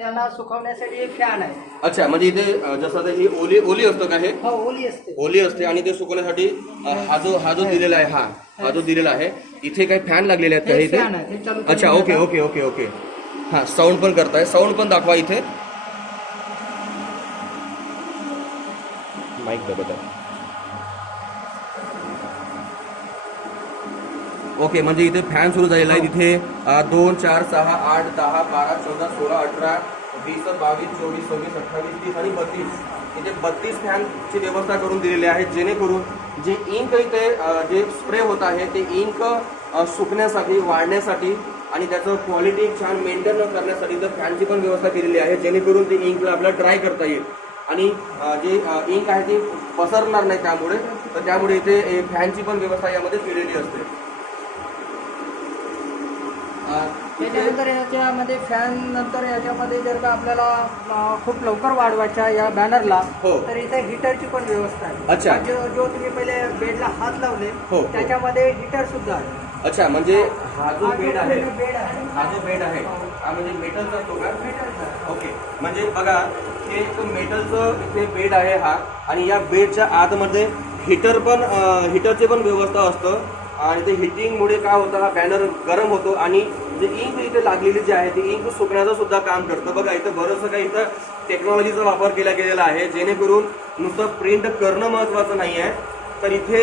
याला सुकवण्यासाठी एक फॅन आहे. अच्छा, म्हणजे इथे जसं आता ही ओली ओली असतं का, हे हो ओली असते. ओली असते आणि ते सुकवण्यासाठी हा जो दिलेला आहे, हा जो दिलेला आहे, इथे काही फॅन लागलेले आहेत का हे इथे? फॅन आहे, ते चालू अच्छा करून ओके आता- ओके ओके ओके हा साऊंड पण करताय, साऊंड पण दाखवा इथे. माईक दाबत आहे. ओके, म्हणजे इथे फॅन सुरू झालेला आहे. तिथे 2 4 6 8 10 12 14 16 18 20 22 24 26 28 30 आणि 32 इथे 32 फॅनची व्यवस्था करून दिलेली आहे, जेणेकरून जे इंक इथे जे स्प्रे होत आहे ते इंक सुकण्यासाठी, वाढण्यासाठी आणि त्याचं क्वालिटी छान मेंटेन करण्यासाठी तर फॅनची पण व्यवस्था केलेली आहे, जेणेकरून ते इंकला आपल्याला ड्राय करता येईल आणि जे इंक आहे ते पसरणार नाही त्यामुळे. तर त्यामुळे इथे फॅनची पण व्यवस्था यामध्ये केलेली असते. त्याच्यानंतर याच्यामध्ये फॅन नंतर याच्यामध्ये जर का आपल्याला खूप लवकर वाढवायच्या या बॅनरला, हो. तर इथे हिटरची पण व्यवस्था आहे. अच्छा. जो तुम्ही पहिले बेडला हात लावले, हो. त्याच्यामध्ये हिटर सुद्धा आहे. अच्छा, म्हणजे हा जो बेड आहे, बेड आहे, हा जो बेड आहे हा म्हणजे मेटलचा असतो का? metalचा. ओके, म्हणजे बघा हे एक मेटलचं इथे बेड आहे हा, आणि या बेडच्या आतमध्ये हिटर पण हिटरचे पण व्यवस्था असतं आणि ते हिटिंगमुळे काय होतं, हा बॅनर गरम होतो आणि जे इंक इथे लागलेली जी आहे ती इंक सुकण्याचं सुद्धा काम करतं. बघा इथं बरंचसं काही इथं टेक्नॉलॉजीचा वापर केला गेलेला आहे, जेणेकरून नुसतं प्रिंट करणं महत्त्वाचं नाही आहे, तर इथे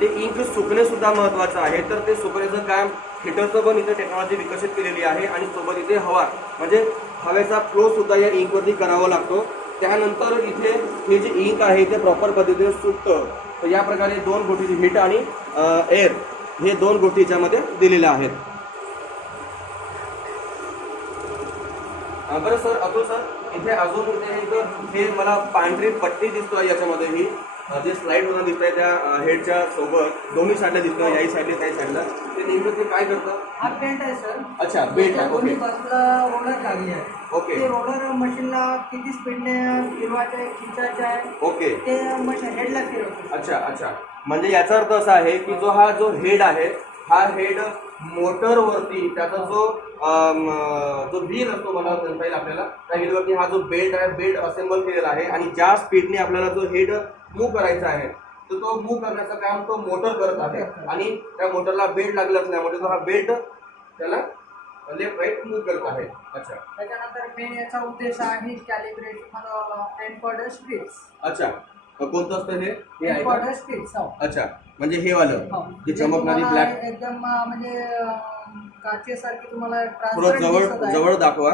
ते इंक सुकणे सुद्धा महत्त्वाचं आहे. तर ते सुकण्याचं काम हिटरचं पण इथे टेक्नॉलॉजी विकसित केलेली आहे आणि सोबत इथे हवा म्हणजे हवेचा फ्लो सुद्धा या इंकवरती करावा लागतो. त्यानंतर इथे हे जे इंक आहे ते प्रॉपर पद्धतीने सुकतं. तर या प्रकारे 2 गोष्टी, हिट आणि एअर, हे 2 गोष्टी याच्यामध्ये दिलेल्या आहेत. बरं सर, अतुल सर, इथे अजून इथे हे मला पांढरी पट्टी दिसतोय याच्यामध्ये, ही जे स्लाइड होणं दिसतंय त्या हेडच्या सोबत दोन्ही साईडला दिसतोय, याही साईडला त्याही साईडला, ते नेमकं ते काय करतं? हा बेल्ट आहे सर. अच्छा, बेल्ट आहे. दोन्ही ओके बाजूला रोलर लागली आहे. ओके ते रोलर मशीनला किती स्पीडने फिरवायचं आहे, खिचायचं आहे, ओके ते मशीन हेडला फिरवतो. अच्छा अच्छा, म्हणजे याचा अर्थ असा आहे की हा जो हेड आहे, हा हेड मोटरवरती त्याचा जो व्हील असतो, मला म्हणता येईल आपल्याला, त्या व्हीलवरती हा जो बेल्ट आहे, बेल्ट असेंबल केलेला आहे आणि ज्या स्पीडने आपल्याला जो हेड मूव्ह करायचा आहे तर तो मूव्ह करण्याचं काम तो मोटर करत आहे आणि त्या मोटरला बेल्ट लागला असल्यामुळे तो हा बेल्ट त्याला लेफ्ट राईट मूव्ह करत आहे. अच्छा, त्याच्यानंतर मेन याचा उद्देश आहे कॅलिब्रेशन एन्कॉर्डर स्ट्रिप्स. अच्छा, कोणतं असतं हे? हे आहे का? एन्कॉर्डर स्ट्रिप्स. हो. अच्छा, म्हणजे हे वालं हो. जे चमकणारी तुम्हाला ब्लॅक, एकदम म्हणजे काचेसारखी तुम्हाला थोडं ट्रान्सपरंट दिसत आहे. जवळ दाखवा.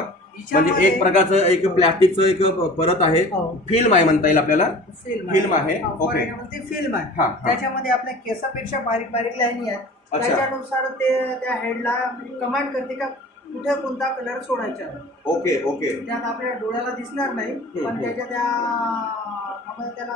म्हणजे एक प्रकारचं एक प्लॅस्टिकचं एक परत आहे, हो. फिल्म आहे म्हणता येईल आपल्याला, फिल्म फिल्म आहे. फॉर ओके, एक्झाम्पल ती फिल्म हा, आहे, हा. त्याच्यामध्ये आपल्या केसापेक्षा बारीक बारीक लाईनी आहेत. अच्छा. त्याच्यानुसार ते त्या हेडला कमांड करते का कुठे कोणता कलर सोडायचा आहे. ओके ओके त्यात आपल्या डोळ्याला दिसणार नाही, पण त्याच्या त्याला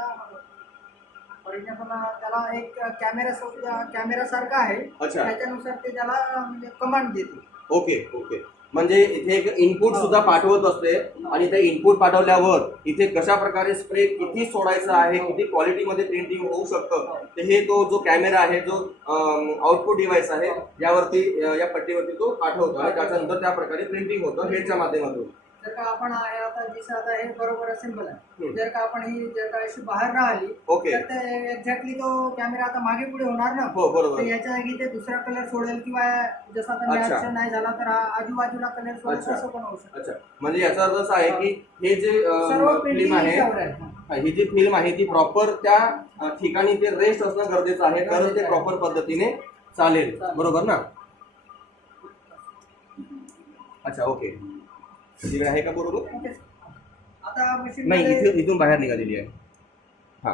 फॉर एक्झाम्पल त्याला एक कॅमेरा सारखा आहे. अच्छा. त्याच्यानुसार ते त्याला म्हणजे कमांड देते. ओके ओके, म्हणजे इथे एक इनपुट सुद्धा पाठवत असते आणि ते इनपुट पाठवल्यावर इथे कशा प्रकारे स्प्रे किती सोडायचा आहे, किती क्वालिटीमध्ये प्रिंटिंग होऊ शकतं, तर हे तो जो कॅमेरा आहे, जो आउटपुट डिव्हाइस आहे, यावरती या पट्टीवरती तो पाठवतो आणि त्याच्यानंतर त्या प्रकारे प्रिंटिंग होतं हेडच्या माध्यमातून. जर का आपण आहे आता जसं आता हे बरोबर असेंबल आहे, जर का आपण ही जर का अशी बाहेर राहिली ओके. तर ते एक्झॅक्टली तो कॅमेरा आता मागे पुढे होणार ना. हो बरोबर. तर याच्या जागी ते दुसरा कलर सोडेल किंवा जसं आता अच्छा. मॅच नाही झाला तर हा आजूबाजूला कलर सोडेल, अच्छा. तसं पण होऊ शकतं. अच्छा, म्हणजे याचा अर्थ असा आहे की हे जे सर्व फिल्म printing आहे, याच्यावर आहे. हा, ही जी फिल्म आहे ती प्रॉपर त्या ठिकाणी ते रेस्ट असणं गरजेचं आहे, तरच ते प्रॉपर पद्धतीने चालेल, बरोबर ना. अच्छा ओके, तिकडे आहे का बरोबर. ओके. आता मशीन नाही, इथून बाहेर निघालेली आहे. हा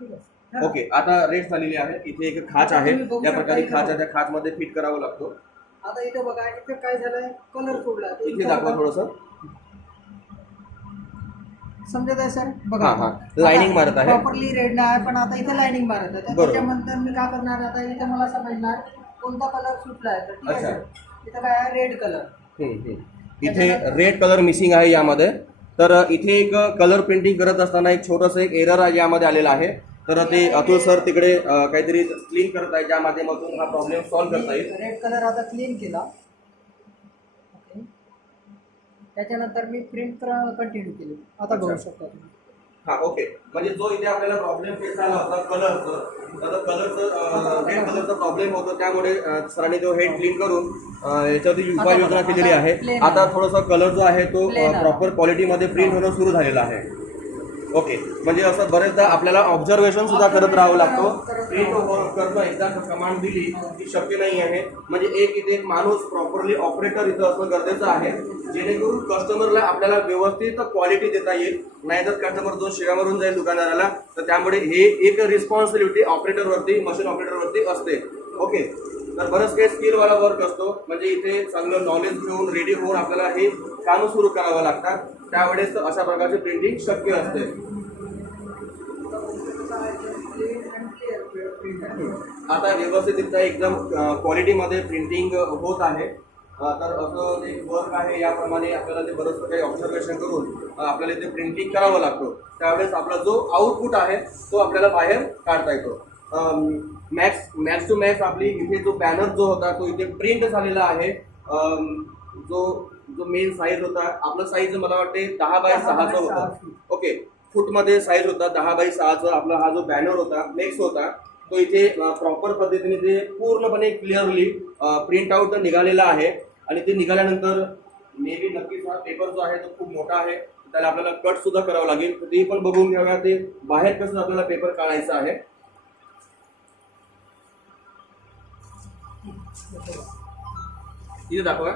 ठीक आहे. ओके, आता रेस्ट झालेली आहे. इथे एक खाच आहे, तुम्ही बघू त्या शकता प्रकारे इथं. खाच आहे, त्या खाच मध्ये फिट करावं लागतो. आता इथं बघा, इथं काय झालंय, कलर सोडला. ते इथे इथं दाखवा बघा. थोडस. समजत आहे सर. बघा हा, लाइनिंग मारत आहे. प्रॉपरली रेड नाही, पण आता इथे लाइनिंग मारत आहे. तर बरोबर. त्याच्यानंतर मी काय करणार, आता इथे मला समजणार कोणता कलर सुटला आहे. तर ठीक आहे अच्छा. सर, इथं काय आहे, रेड कलर. इथे रेड कलर मिसिंग आहे यामध्ये. तर इथे एक कलर प्रिंटिंग करत असताना एक छोटंसं एक एरर यामध्ये आलेलं आहे. तर ते अतुल सर तिकडे काहीतरी क्लीन करत आहे, ज्या माध्यमातून हा प्रॉब्लेम सॉल्व्ह करता येईल. रेड कलर आता क्लीन केला. ओके. त्याच्यानंतर मी प्रिंट कंटिन्यू केली. आता बघू अच्छा. शकता तुम्ही. हा ओके, म्हणजे जो इथे आपल्याला प्रॉब्लेम फेस झाला होता कलरचं, तर कलरचं रेड कलरचा प्रॉब्लेम होतो, त्यामुळे सरांनी तो हेड क्लीन करून याच्यावरती उपाययोजना केलेली आहे. आता थोडासा कलर जो आहे तो प्रॉपर क्वालिटीमध्ये प्रिंट होणं सुरू झालेला आहे. ओके, म्हणजे असं बरेचदा आपल्याला ऑब्झर्वेशन सुद्धा करत राहावं लागतो. प्रिंट करणं एकदा कमांड दिली की शक्य नाही आहे. म्हणजे इथे एक माणूस प्रॉपरली ऑपरेटर इथं असणं गरजेचं आहे, जेणेकरून कस्टमरला आपल्याला व्यवस्थित क्वालिटी देता येईल. नाहीतर कस्टमर जो शिव्या मारून जाईल दुकानदाराला, तर त्यामुळे हे एक रिस्पॉन्सिबिलिटी ऑपरेटरवरती, मशीन ऑपरेटरवरती असते. ओके, तर बरंच काही स्किलवाला वर्क असतो. म्हणजे इथे चांगलं नॉलेज घेऊन रेडी होऊन आपल्याला हे काम सुरू करावं लागतात. त्यावेळेस अशा प्रकारची प्रिंटिंग शक्य असते. आता व्यवस्थित एकदम क्वालिटीमध्ये प्रिंटिंग होत आहे. तर असं एक वर्क आहे, याप्रमाणे आपल्याला ते बरंचसं काही ऑब्झर्वेशन करून आपल्याला इथे प्रिंटिंग करावं लागतो. त्यावेळेस आपला जो आउटपुट आहे तो आपल्याला बाहेर काढता येतो. मॅक्स टू मॅक्स आपली इथे जो बॅनर जो होता तो इथे प्रिंट झालेला आहे. जो मेन साईज होता आपला साईज मला वाटते 10x6 होता. ओके, फूटमध्ये साईज होता 10x6. आपला हा जो बॅनर होता फ्लेक्स होता तो इथे प्रॉपर पद्धतीने ते पूर्णपणे क्लिअरली प्रिंट आउट निघालेला आहे. आणि ते निघाल्यानंतर मे बी नक्कीच हा पेपर जो आहे तो खूप मोठा आहे, त्याला आपल्याला कट सुद्धा करावं लागेल. तर ते पण बघून घेऊया ते बाहेर कसं आपल्याला पेपर काढायचं आहे. इथे दाखवा,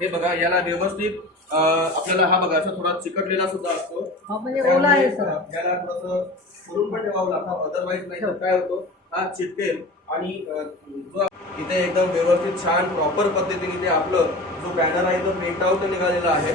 हे बघा, याला व्यवस्थित आपल्याला हा बघा असं थोडा चिकटलेला सुद्धा असतो. हा म्हणजे ओला आहे सर. याला थोडंसं करून पण ठेवावं लागतं, अदरवाईज नाही तर काय होतो, हा चिटकेल. आणि जो इथे एकदम व्यवस्थित छान प्रॉपर पद्धतीने इथे आपलं जो बॅनर आहे तो प्रिंट आउट निघालेला आहे.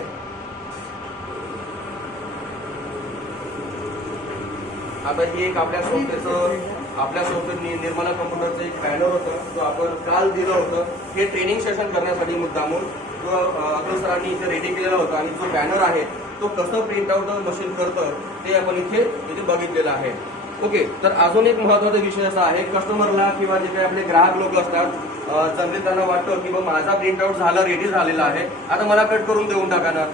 आता ही एक आपल्या संस्थेचं निर्मला कम्प्युटरचं एक बॅनर होतं, जो आपण काल दिलं होतं. हे ट्रेनिंग सेशन करण्यासाठी मुद्दामून जो अतुल सरांनी इथे रेडी केलेला होता. आणि जो बॅनर आहे तो कसं प्रिंट आउट मशीन करतं ते आपण इथे बघितलेलं आहे. ओके, तर अजून एक महत्त्वाचा विषय असा आहे, कस्टमरला किंवा जे काही आपले ग्राहक लोक असतात, जनरली त्यांना वाटतं की बाबा माझा प्रिंट आउट झाला, रेडी झालेला आहे, आता मला कट करून देऊन टाका ना.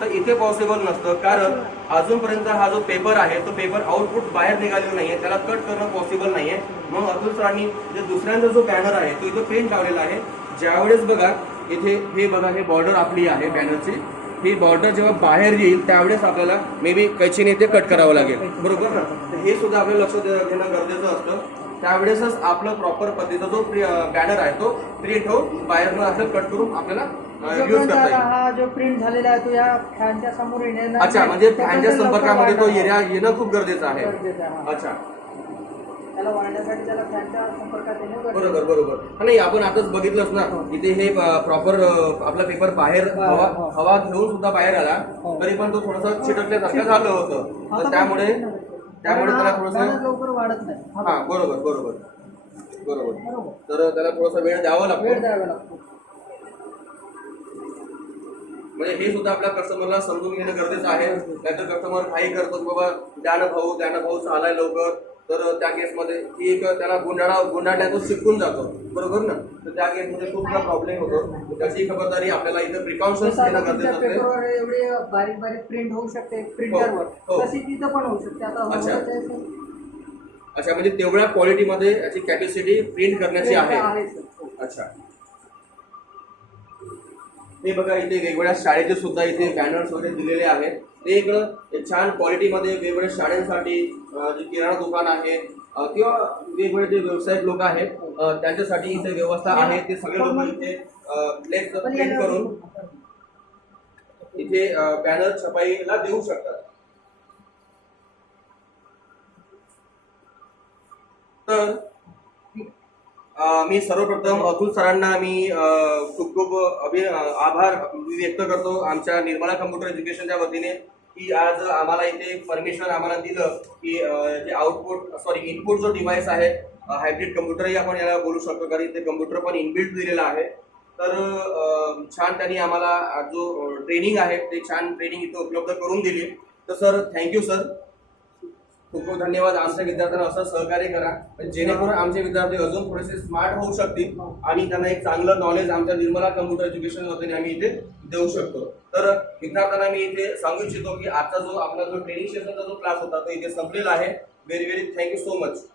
तर इथे पॉसिबल नसतं, कारण अजूनपर्यंत हा जो पेपर आहे तो पेपर आउटपुट बाहेर निघालेला नाहीये, त्याला कट करणं पॉसिबल नाहीये. मग अतुल सरांनी जे दुसऱ्यांदा जो बॅनर आहे तो इथे प्रिंट लावलेला आहे. ज्यावेळेस बघा इथे हे बघा, हे बॉर्डर आपली आहे बॅनरची. ही बॉर्डर जेव्हा बाहेर येईल त्यावेळेस आपल्याला मे बी कैचीने ते कट करावं लागेल, बरोबर ना. तर हे सुद्धा आपल्याला लक्ष देणं गरजेचं असतं. त्यावेळेसच आपलं प्रॉपर पद्धतीचा जो बॅनर आहे तो प्रिंट होऊन बाहेरनं असं कट करून आपल्याला यूज करता येईल. हा जो प्रिंट झालेला आहे तो या फॅनच्या समोर येणार. अच्छा, म्हणजे फॅनच्या संपर्कामध्ये तो येणं खूप गरजेचं आहे. अच्छा, त्याला वाढण्यासाठी त्याला फॅनच्या संपर्कात येणं बरोबर बरोबर. नाही, आपण आताच बघितलंच ना, इथे हे प्रॉपर आपला पेपर बाहेर हवा घेऊन सुद्धा बाहेर आला, तरी पण तो थोडासा चिटकल्यासारखं झालं होतं. तर त्यामुळे त्याला थोडंसं लवकर वाढत नाही. हा, बरोबर बरोबर बरोबर. तर त्याला थोडासा वेळ द्यावा लागतो. म्हणजे हे सुद्धा आपल्या कस्टमरला समजून घेणं गरजेचं आहे. नाहीतर कस्टमर काही करतो, बाबा द्या ना भाऊ चालाय लवकर, तर त्या केसमध्ये ती एक त्याला गुंडाळ्यातून शिकून जातो, बरोबर ना. तर त्या केसमध्ये खूप प्रॉब्लेम होतो. त्याची खबरदारी आपल्याला इथं प्रिकॉशन्स जसं घेणं आता तुमच्या गरजेचं आहे. पेपरवर एवढे बारीक बारीक प्रिंट होऊ शकते प्रिंटरवर, हो. तशी तिथं पण होऊ शकते. आता अच्छा. होतच आहे सर. अच्छा, म्हणजे तेवढ्या क्वालिटीमध्ये याची कॅपॅसिटी प्रिंट करण्याची आहे. आहे सर. हो. अच्छा, हे बघा इथे वेगवेगळ्या शाळेचे सुद्धा इथे बॅनर्स वगैरे दिलेले आहेत. ते एक छान क्वालिटीमध्ये वेगवेगळ्या शाळांसाठी जे किराणा दुकान आहे किंवा वेगवेगळे जे व्यावसायिक लोक आहेत त्यांच्यासाठी इथे व्यवस्था आहे. ते सगळे लोक इथे फ्लेक्स प्रिंट करून इथे बॅनर छपाईला देऊ शकतात. तर मी सर्वप्रथम अतुल सरांना मी खूप खूप आभार व्यक्त करतो आमच्या निर्मला कम्प्युटर एज्युकेशनच्या वतीने, की आज आम्हाला इथे परमिशन आम्हाला दिलं की जे इनपुट जो डिव्हाइस आहे हायब्रिड कम्प्युटरही आपण याला बोलू शकतो, कारण इथे कम्प्युटर पण इनबिल्ट दिलेला आहे. तर छान त्यांनी आम्हाला जो ट्रेनिंग आहे ते छान ट्रेनिंग इथे उपलब्ध करून दिली. तर सर थँक्यू सर, खूप खूप धन्यवाद. आमच्या विद्यार्थ्यांना असं सहकार्य करा जेणेकरून आमचे विद्यार्थी अजून थोडेसे स्मार्ट होऊ शकतील आणि त्यांना एक चांगलं नॉलेज आमच्या निर्मला कम्प्युटर एज्युकेशन वतीने आम्ही इथे देऊ शकतो. तर विद्यार्थ्यांना मी इथे सांगू इच्छितो की आजचा जो आपला जो ट्रेनिंग सेशनचा जो क्लास होता तो इथे संपलेला आहे. Very very thank you so much.